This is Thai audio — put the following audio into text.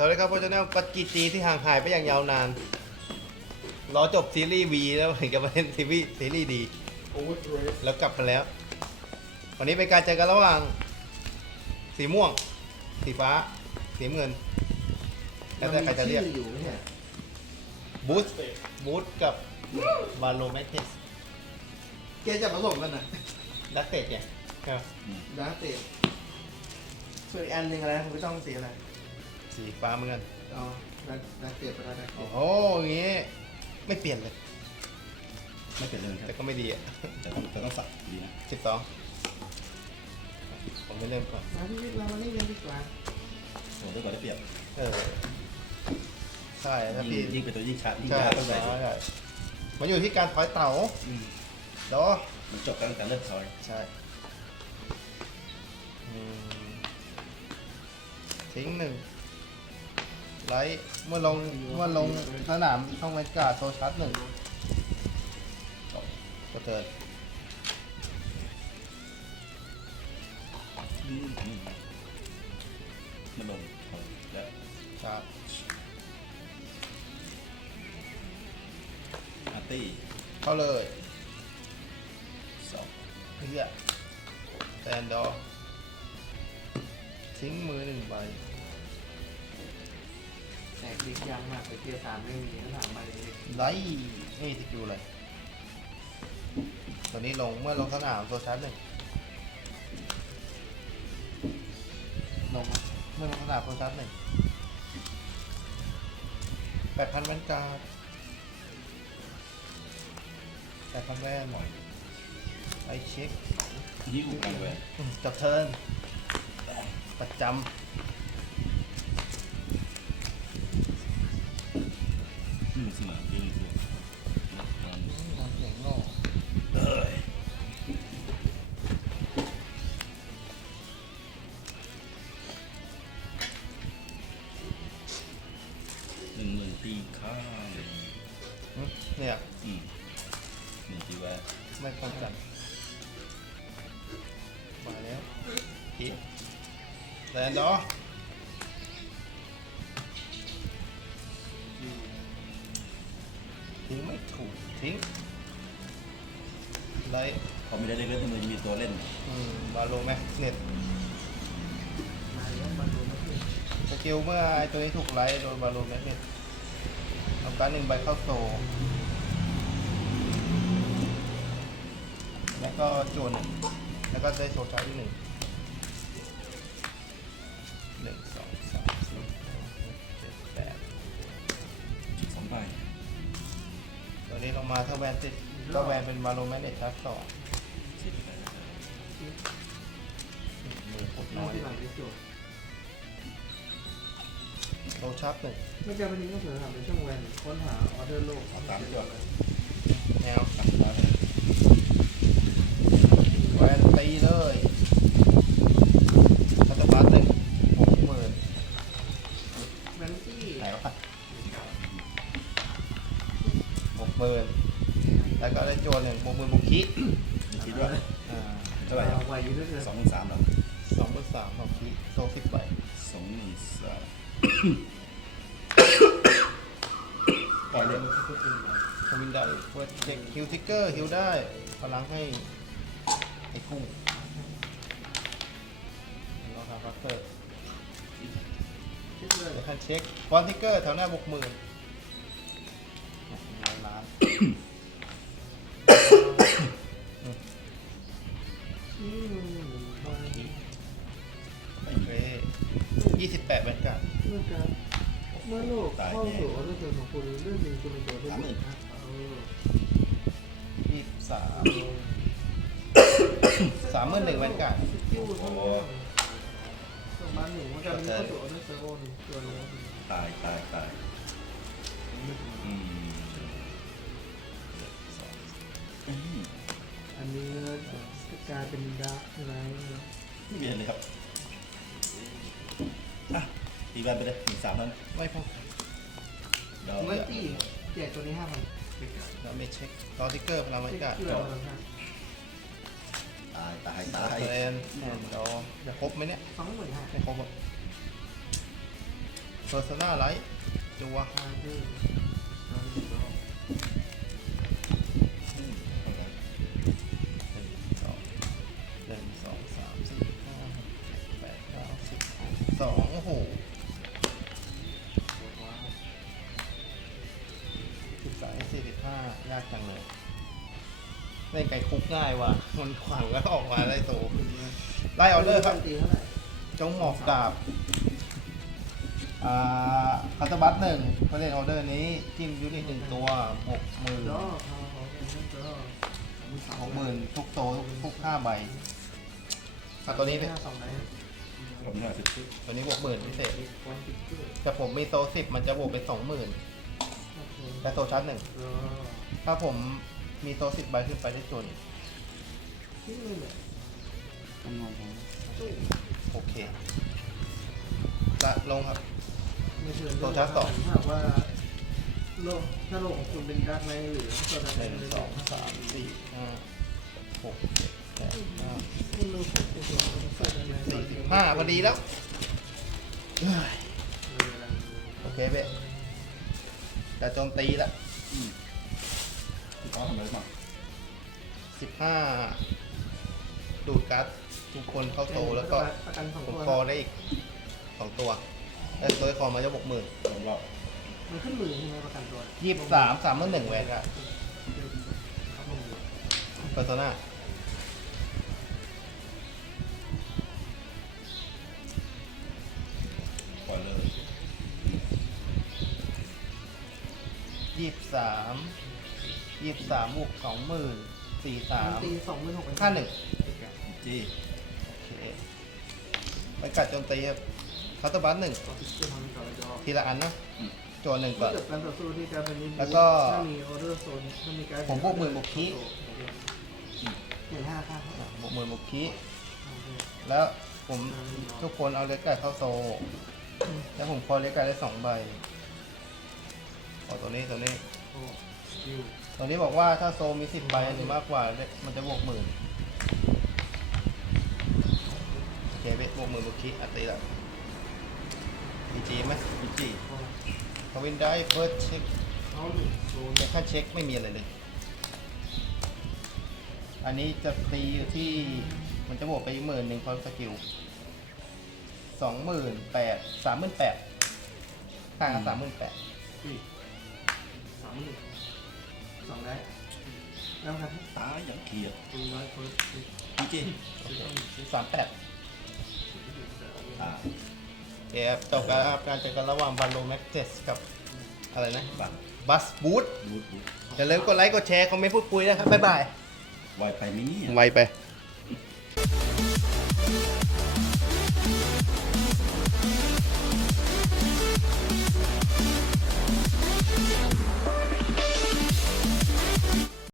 สวัสดีครับพ่อเจ้าแนลปัจกีจีที่ห่างหายไปอย่างยาวนาน รอจบซีรีส์ V แล้วถึงจะมาเล่นซีรีส์ซีรีส์ดีโอ้ยเรสแล้วกลับมาแล้ว วันนี้เป็นการเจอกันระหว่าง สีม่วง สีฟ้า สีน้ำเงิน แล้วแต่ใครจะเรียก มันมีชื่ออยู่เนี่ยบูสบูสกับบาโลแมทเทสเกมจะผสมกันนะดักเตจไงใช่ไหมดาร์เตะส่วนอีกอันหนึ่งอะไรผมไม่ต้องสีอะไร สีฟ้าเหมือนกันอ๋อดาร์ดาร์เตะไปแล้วดาร์เตะโอ้โหอย่างงี้ ไม่เปลี่ยนเลย ไม่เป็นเลยคแต่รับก็ไม่ดีอะแต่ต้องแต่ต้องสับดีนะสิบสองผมไม่เริ่มก่อน มาที่เรามาเล่นกันดีกว่าโอ้ด้วยก่อนได้เปรียบเออ ใช่ถ้ายิ่พี่งยิ่งเป็นตัวยิ่งชัดยิ่งใช่ยากต้องใส่ใช่ใช่มันอยู่ที่การถอยเต๋าอืมดอมันจบกันตั้งแต่เริ่มซอยใช่อืมทิ้งหนึ่ง ไลท์เมื่อลงเมื่อลงสนามช่องบรรยากาศโซชาร์จหนึ่งก็เติร์นอืมอืมมันลงแล้วชาร์จอาร์ตี้เข้าเลยสองเฮียแตนดอทิ้งมือหนึ่งใบ แตกดิกยังมากไปเทียร์สามไม่มีก็ถามมาเลยไลท์นี่สกิลเลยตอนนี้ลงเมื่อลงสนามโซชาร์จหนึ่งลงมาเมื่อลงสนามโซชาร์จหนึ่งแปดพันแวนการ์ดแปดพันแวนไอเช็คยี่สิบกันเลยอืมจับเทิร์นประจ หนึ่งเสมอยืนตัวำนอนเสียงโง่อหนึ่งหมื่นตีข้างหึเนี่ยอืมหนึ่งตีแวร์ไม่ป้องกันมาแล้วอีแลนดอ ทิ้งไม่ถูกทิ้งไลท์พอไม่ได้เล่นเล่นที่มันมีตัวเล่นอืมบาโลแมกเน็ตมาแล้วมาดูนะพี่สกิลเมื่อไอตัวนี้ถูกไลท์โดนบาโลแมกเน็ตเอาการดหนึ่งใบเข้าโซแล้วก็จวนแล้วก็ได้โซชาร์จที่หนึ่ง แวนติดก็แวนเป็นบาโลแมกเนตชาร์จสองมือปวดน้อยที่หลังที่สุดโซชาร์จหนึ่งไม่จำเป็นต้องเสือทำเป็นช่องแวนค้นหาออเดอร์โลกเอาตามที่จบแนวสามร้อยแวนตีเลยคัตเตอร์บัสหนึ่งหกหมื่นแวนที่ไหนวะหกหมื่น แล้วก็ได้โจนหนึ่งหกหมื่นบุกคิมีคิดว่าอ่าเท่าไหร่ครับไหวอยู่ด้วยเลยสองหมื่นสามเหรอสองหมื่นสามบุกคิโซสิบใบสองหมื่นสามปล่อยเลยทวินได้เฟิร์สเช็คฮิวทิกเกอร์ฮิวได้พลังให้ไอ้กุ้งเราทำฟัตเตอร์คิดเลยเดี๋ยวท่านเช็คฟอนทิกเกอร์แถวหน้าบกหมื่นล้าน เมื่อโลกเข้าสู่ออเดอร์เซอร์ของคุณเรื่องหนึ่งคุณเป็นตัวที่หนึ่งนะเออยี่สิบสามสามหมื่นหนึ่งบรรยากาศสกิลเท่านั้นประมาณหนึ่งมันจะมีเข้าสู่ออเดอร์เซอร์โอนตัวนี้ตายตายตายอืมอืมอันนี้ก็กลายเป็นดาร์กไลท์ไม่มีอะไรเลยครับอะ ตีแบนไปเลยหนึ่งสามนั้นไม่พอเดี๋ยวไม่ตีแจกตัวนี้ห้าพันเราไม่เช็ครอทิกเกอร์พลังบรรยากาศเชื่อเราครับตายตายตายแลนแอนดอจะครบไหมเนี่ยสองหมื่นห้าไม่ครบหรอกเพอร์ซนาไลท์จัว เล่นไก่คุกง่ายว่ะมันขวางแล้วออกมาได้โตขึ้นมาไล่ออเดอร์ครับตีเท่าไหร่จงหมอกดาบอ่าคัตเตอร์บัตหนึ่งเขาเล่นออเดอร์นี้จิ้มยูนิตหนึ่งตัวบวกหมื่นดอเขาเขาเป็นเพื่อนดอบวกหมื่นทุกโตทุกทุกห้าใบอะตัวนี้เป็นห้าสองไหนผมหน่อยสิบสิบตัวนี้บวกหมื่นพิเศษอีกคนติดด้วยแต่ผมมีโตสิบมันจะบวกเป็นสองหมื่นโอเคและโตชาร์จหนึ่งรอถ้าผม มีโตสิบใบขึ้นไปได้จนที่นี่เนี่ยคำนวณของตู้โอเคละลงครับ ไม่เชิญโซชาร์จสองถ้าหากว่าโลกถ้าโลกของคุณเป็นดักไนท์หรือโซดาหไนนึ่งท์สองสามสี่ห้าหกเจ็ดแปดเก้าคุณโลกของคุณเป็นโซดาไนท์สี่สิบห้าพอดีแล้วเฮ้ยเอออะไรโอเคเบ๊แต่โจมตีละอืม พี่ต้อทำอะไรบ้างสิบห้าดูดการ์ดทุกคนเข้าโตแล้วก็ประกันสองผมตัวคอได้อีกสองตัวแล้วตัวคอมาจะบวกหมื่นสองรอบมันขึ้นมือใช่ไหมประกันตัวยี่สิบสามสามเมื่อหนึ่งแหวนครับครับผมเปอร์โซนาปล่อยเลยยี่สิบสาม ยี่สิบสามบวกสองหมื่นสี่สามตีสองหมื่นหกห้าหนึ่งจี้โอเคไปกัดโจมตีครับคาร์ตบัสหนึ่งต่อพิเศษทำให้ต่อจอทีละอันนะโจนหนึ่งก่ถ้าอน เกิดการต่อสู้ที่การเป็นนิดแล้วก็ถ้ามีออเดอร์โซนถ้ามีการผมพวกหมื่นบวกคีหนึ่งห้าค่าเท่าไหร่บวกหมื่นบวกคีโอเคแล้วผมทุกคนเอาเล็กไก่เข้าโซ แล้วผมคอเล็กไก่ได้สองใบ ขอตัวนี้ตัวนี้ โอ้สกิลตัวนี้บอกว่าถ้าโซมีสิบใบหรือมากกว่ามันจะบวกหมื่นโอเคเบ๊บวกหมื่นบวกคีอัดตีละพีจีไหมพี่จี้พอทวินได้เฟิร์สเช็คเขาหนึ่งโซนแต่ค่าเช็คไม่มีอะไรเลย อันนี้จะตีอยู่ที่มันจะบวกไปหมื่นหนึ่งพร้อมสกิลสองหมื่นแปดสามหมื่นแปดห่างกันสามหมื่นแปด สี่ นสองได้แล้วครับตายอย่างเขียดคุณร้อยเฟิร์สพี่จี้สามแปดอ่าโอเคครับจบการครับการเจอกันระหว่างบาโลแม็กเจสกับ อะไรนะ บัตรบัสบูธบูทบูทอย่าลืมกดไลค์ กดแชร์ คอมเมนต์พูดคุยนะครับ บ๊ายบาย ไวไปไหมเนี่ย ไวไปไ